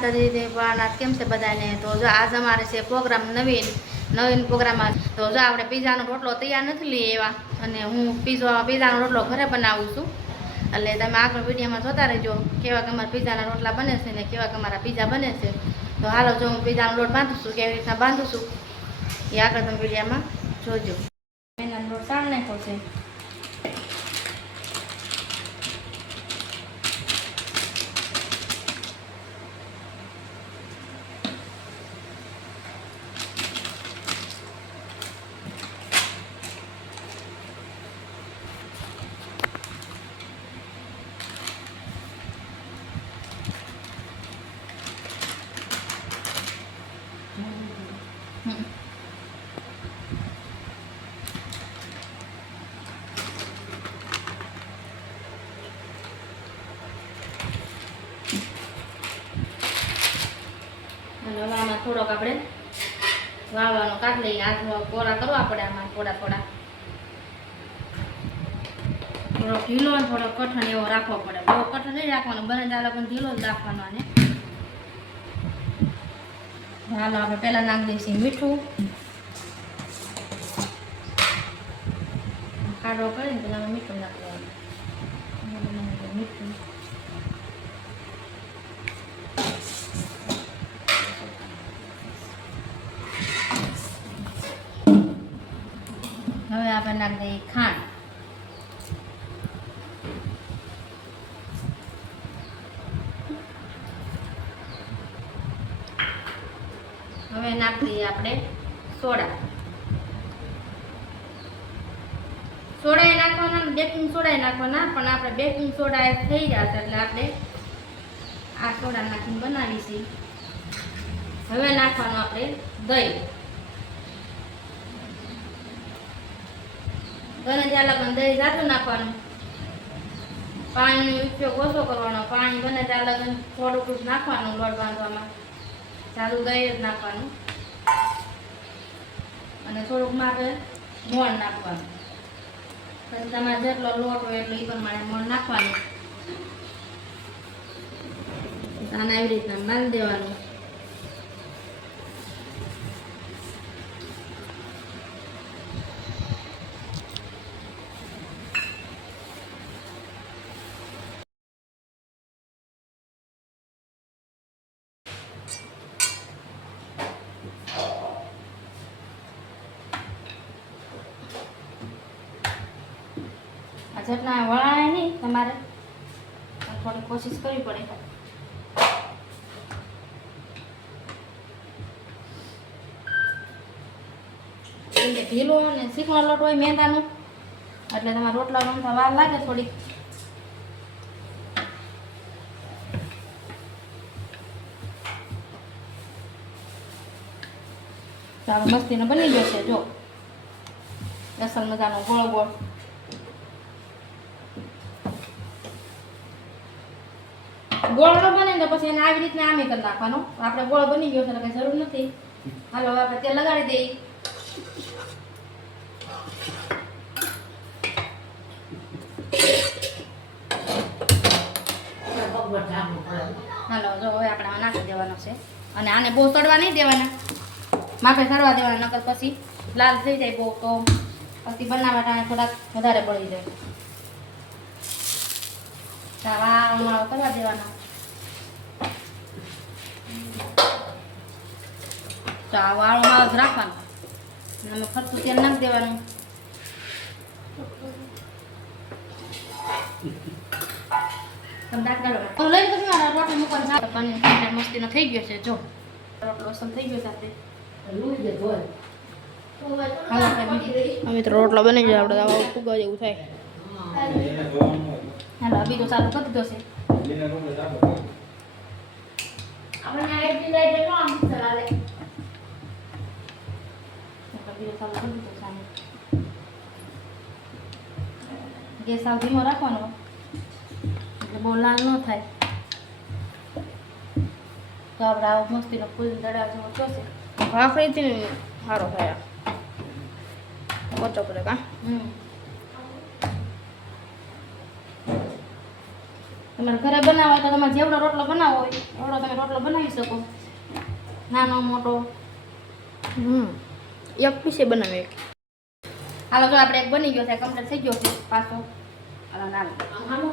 માતાજી દેવાનાથ કેમ છે બધાને? તો જો આજ અમારે છે પ્રોગ્રામ નવીન પ્રોગ્રામમાં. તો જો આપણે પીઝાનો રોટલો તૈયાર નથી લઈ આવ્યા અને હું પીઝાનો રોટલો ઘરે બનાવું છું. એટલે તમે આગળ વિડીયોમાં જોતા રહેજો કેવા કે અમારા પીઝાના રોટલા બને છે ને કેવા કે અમારા પીઝા બને છે. તો હાલો જો હું પીઝાનો લોટ બાંધું છું, કેવી રીતના બાંધું છું એ આગળ તમે વિડીયોમાં જોજો. એના લોટ સાળ નાખ્યો છે. આમાં થોડોક આપણે વાવવાનો કાઢ લઈએ. આ કોરા કરવા પડે આમાં થોડા થોડો ઢીલો અને થોડો કઠણ એવો રાખવો પડે. બહુ કઠણ નહીં રાખવાનો, બને ત્યાં પણ ઢીલો જ રાખવાનો. અને હાલો આપણે પહેલાં નાખી દઈશું મીઠું. કાઢવો પડે ને પેલા મીઠું નાખી દેવાનું. મીઠું હવે આપણે નાખી દઈએ ખાંડ. હવે નાખી દઈએ આપણે સોડા. સોડા નાખવાના, બેકિંગ સોડા નાખવાના, પણ આપણે બેકિંગ સોડા થઈ જશે એટલે આપણે આ સોડા નાખીને બનાવીશું. હવે નાખવાનું આપણે દહીં. બને ત્યાં લગન દહીં જાતું નાખવાનું. પાણીનો ઉપયોગ ઓછો કરવાનો. પાણી બને ત્યાં લગન થોડુંક નાખવાનું લોટ બાંધવામાં. સારું દહીં જ નાખવાનું અને થોડુંક માપે મોણ નાખવાનું. પછી તમારે જેટલો લોટ હોય એટલો એ પ્રમાણે મોણ નાખવાનું. આને આવી રીતના બાંધી દેવાનું. જેટલા વળાય નહીં તમારે થોડી કોશિશ કરવી પડે. કેમ કે ઢીલો અને શીખવાનો લોટ હોય મેંદાનો એટલે તમારે રોટલા બનતા વાર લાગે થોડીક. ચાલો મસ્તીનો બની ગયો છે. જો અસલ મજાનો ગોળ ગોળ. ગોળ ન બને તો પછી એને આવી રીતના આમે કરી નાખવાનો. આપણે ગોળ બની ગયો છે એટલે કઈ જરૂર નથી. હાલો આપણે તેલ લગાડી દઈએ. હાલો જો હવે આપણે આમાં નાખી દેવાનો છે અને આને બહુ તળવા નહીં દેવાના, માપે તળવા દેવાના, નકર પછી લાલ થઈ જાય બહુ તો પછી બનાવવા ટાણે થોડાક વધારે બળી જાય. વાળો કરવા દેવાના. તો આ વાળો માવો જ રાખવાનો. અમે ફરતું તેલ નાખી દેવાનું. લઈ તો મારા રોટલો મૂકવાનું સાથે પનીર મસ્તીનો થઈ ગયો છે. જો રોટલો અસલ થઈ ગયો સાથે. મિત્રો રોટલો બની ગયો. આપણે ફુગા જેવું થાય. હાલો બીજો ચાલુ કરી દીધો છે. ગેસ આવ ધીમો રાખવાનો એટલે બહુ લાલ ન થાય. તો આપણે આવો મસ્તીનો ફૂલ દડા જેવો જોશે. ભાખરીથી સારો થાય. ઓછો પડે કા તમારે ઘરે બનાવો હોય તો તમારે જેવડો રોટલો બનાવો હોય એવડો તમે રોટલો બનાવી શકો, નાનો મોટો. એક પીસે બનાવે. હાલો જો આપણે એક બની ગયો છે, કમ્પ્લીટ થઈ ગયો છે પાછો. હાલો